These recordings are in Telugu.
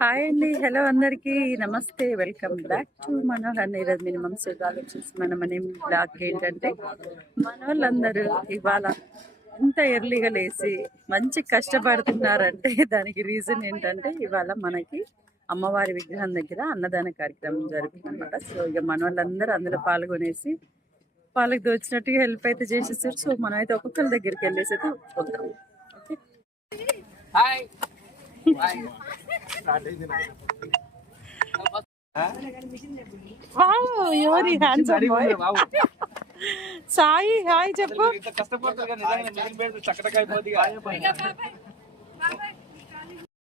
హాయ్ అండి హలో అందరికీ నమస్తే వెల్కమ్ బ్యాక్ టు మనోహర్ ఈరోజు మినిమం సుగాలు చూసి మనం అనే బ్లాగ్ ఏంటంటే మన వాళ్ళందరూ ఇవాళ ఇంత ఎర్లీగా లేచి మంచి కష్టపడుతున్నారంటే దానికి రీజన్ ఏంటంటే ఇవాళ మనకి అమ్మవారి విగ్రహం దగ్గర అన్నదాన కార్యక్రమం జరుగుతుందన్నమాట. సో ఇక మన వాళ్ళందరూ అందులో పాల్గొనేసి వాళ్ళకి దోచినట్టుగా హెల్ప్ అయితే చేసేసారు. సో మనం అయితే ఒక్కొక్కరి దగ్గరికి వెళ్ళేసి అయితే వద్దాం okay hi wow your handsome boy Sai hi చెప్పు.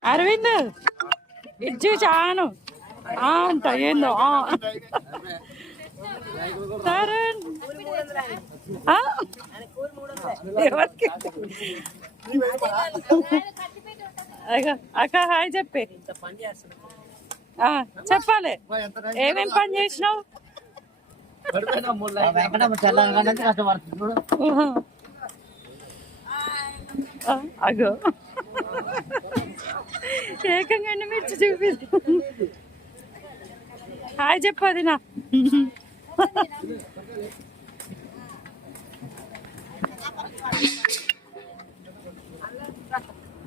అరవింద్ ఇచ్చి చాను. ఆ అంట ఏందో ఆ. తరుణ్. ఆ? ఎవరికి? అక్క హాయ్ చెప్పి. చెప్పాలి. ఏమేం పని చేసినావు? అగో. ఏకంగా ఎండుమిర్చి చూపి హాయ్ చెప్పది నా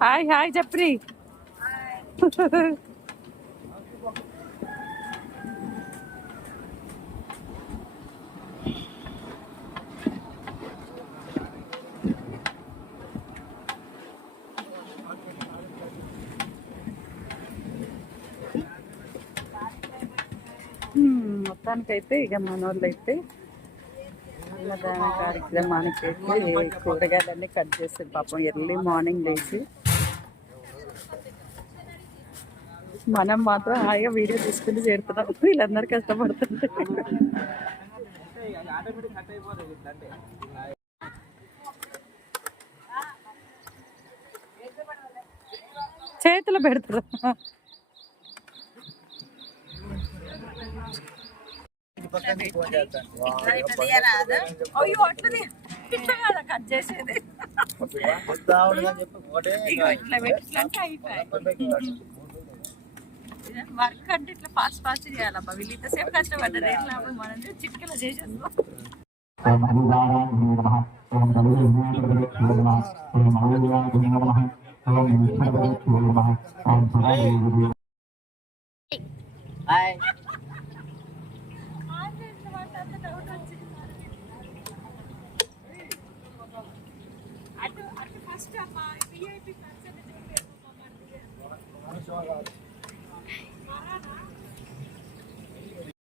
హాయ్ హాయ్ చెప్పి మొత్తానికైతే ఇక మన వాళ్ళు అయితే అన్నదాన కార్యక్రమానికి అయితే కూరగాయలన్నీ కట్ చేస్తారు పాపం ఎర్లీ మార్నింగ్ లేచి మనం మాత్రం హాయిగా వీడియో తీసుకుని చేరుతున్నాం. వీళ్ళందరూ కష్టపడుతుంది చేతులు పెడతారు. అయ్యో అట్లనే ఇట్లా కదా కట్ చేసేది ఇట్లా వర్క్ అంటే ఇట్లా ఫాస్ట్ ఫాస్ట్ చేయాలమ్మా వీళ్ళు ఇంతసేపు కష్టపడ్డారు ఏం లాభం మనం చిట్కలో చేసేస్తాం ఓం అభిదారాయ నమః ఓం రవిర్ణాయ నమః ఓం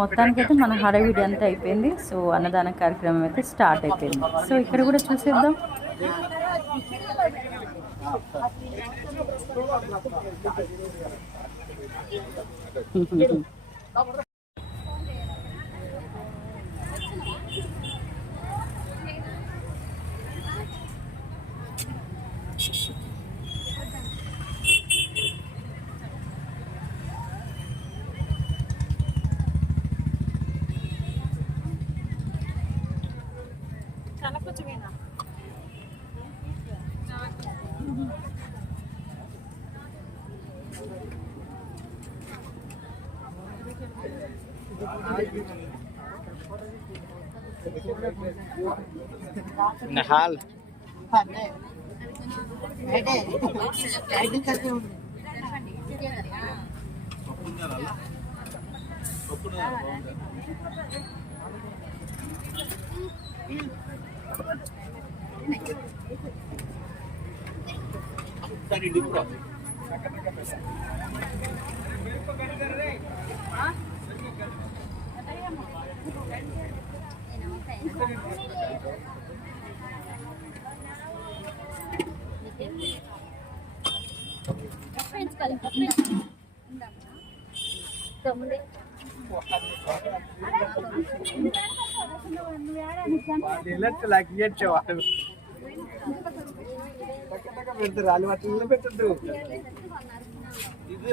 మొత్తానికి అయితే మన హడావిడి అంతా అయిపోయింది. సో అన్నదాన కార్యక్రమం అయితే స్టార్ట్ అయిపోయింది. సో ఇక్కడ కూడా చూసేద్దాం. Nahal. Tadi dulu, kok, తొమ్మిది పెట్టు రాళ్ళు వాటిల్లో పెట్టద్దు ఇది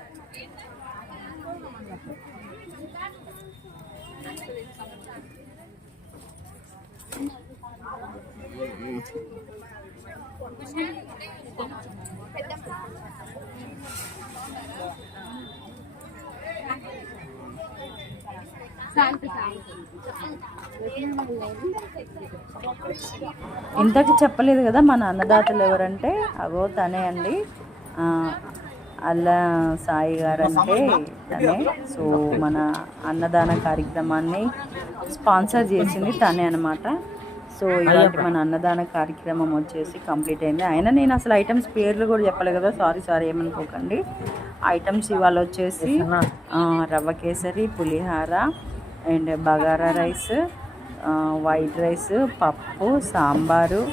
ఇంతకు చెప్పలేదు కదా మన అన్నదాతలు ఎవరంటే అగో తనే అండి. అల్లా సాయి గారు అంటే తనే. సో మన అన్నదాన కార్యక్రమాన్ని స్పాన్సర్ చేసింది తనే అనమాట సో ఇలాంటి మన అన్నదాన కార్యక్రమం వచ్చేసి కంప్లీట్ అయింది. అయినా నేను అసలు ఐటమ్స్ పేర్లు కూడా చెప్పలేదు కదా. సారీ సారీ ఏమనుకోకండి. ఐటమ్స్ ఇవాళ వచ్చేసి రవ్వ కేసరి పులిహార and bagara rice white rice పప్పు సాంబారు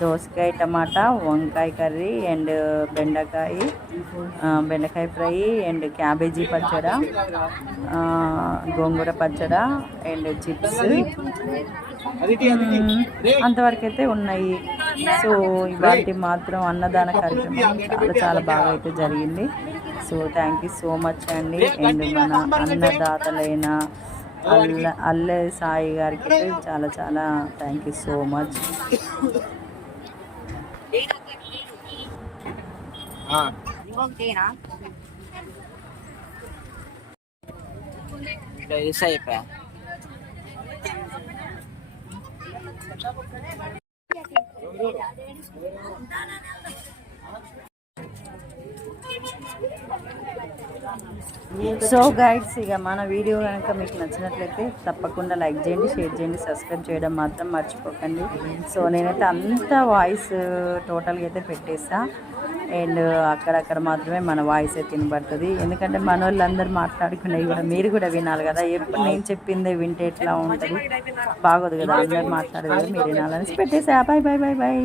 దోసకాయ టమాటా వంకాయ కర్రీ అండ్ బెండకాయ బెండకాయ ఫ్రై అండ్ క్యాబేజీ పచ్చడ గోంగూర పచ్చడ అండ్ చిప్స్. అంతవరకు అయితే ఉన్నాయి. సో ఇవాటి మాత్రం అన్నదాన కార్యక్రమం చాలా చాలా బాగా అయితే జరిగింది. So thank you so much అండి. అండ్ మన అన్నదాతలైన అల్ల అల్లె సాయి గారికి అయితే చాలా చాలా థ్యాంక్ యూ సో మచ్. అయిపోయా? సో గైడ్స్ ఇక మన వీడియో కనుక మీకు నచ్చినట్లయితే తప్పకుండా లైక్ చేయండి షేర్ చేయండి సబ్స్క్రైబ్ చేయడం మాత్రం మర్చిపోకండి. సో నేనైతే అంత వాయిస్ టోటల్గా అయితే పెట్టేసా అండ్ అక్కడక్కడ మాత్రమే మన వాయిస్ అయితే వినబడుతుంది ఎందుకంటే మన వాళ్ళందరూ మాట్లాడుకునేవి కూడా మీరు కూడా వినాలి కదా. ఎప్పుడు నేను చెప్పిందే వింటే ఎట్లా ఉంటుంది? బాగోదు కదా అందరు మాట్లాడేది మీరు వినాలని పెట్టేసా. Bye bye bye bye.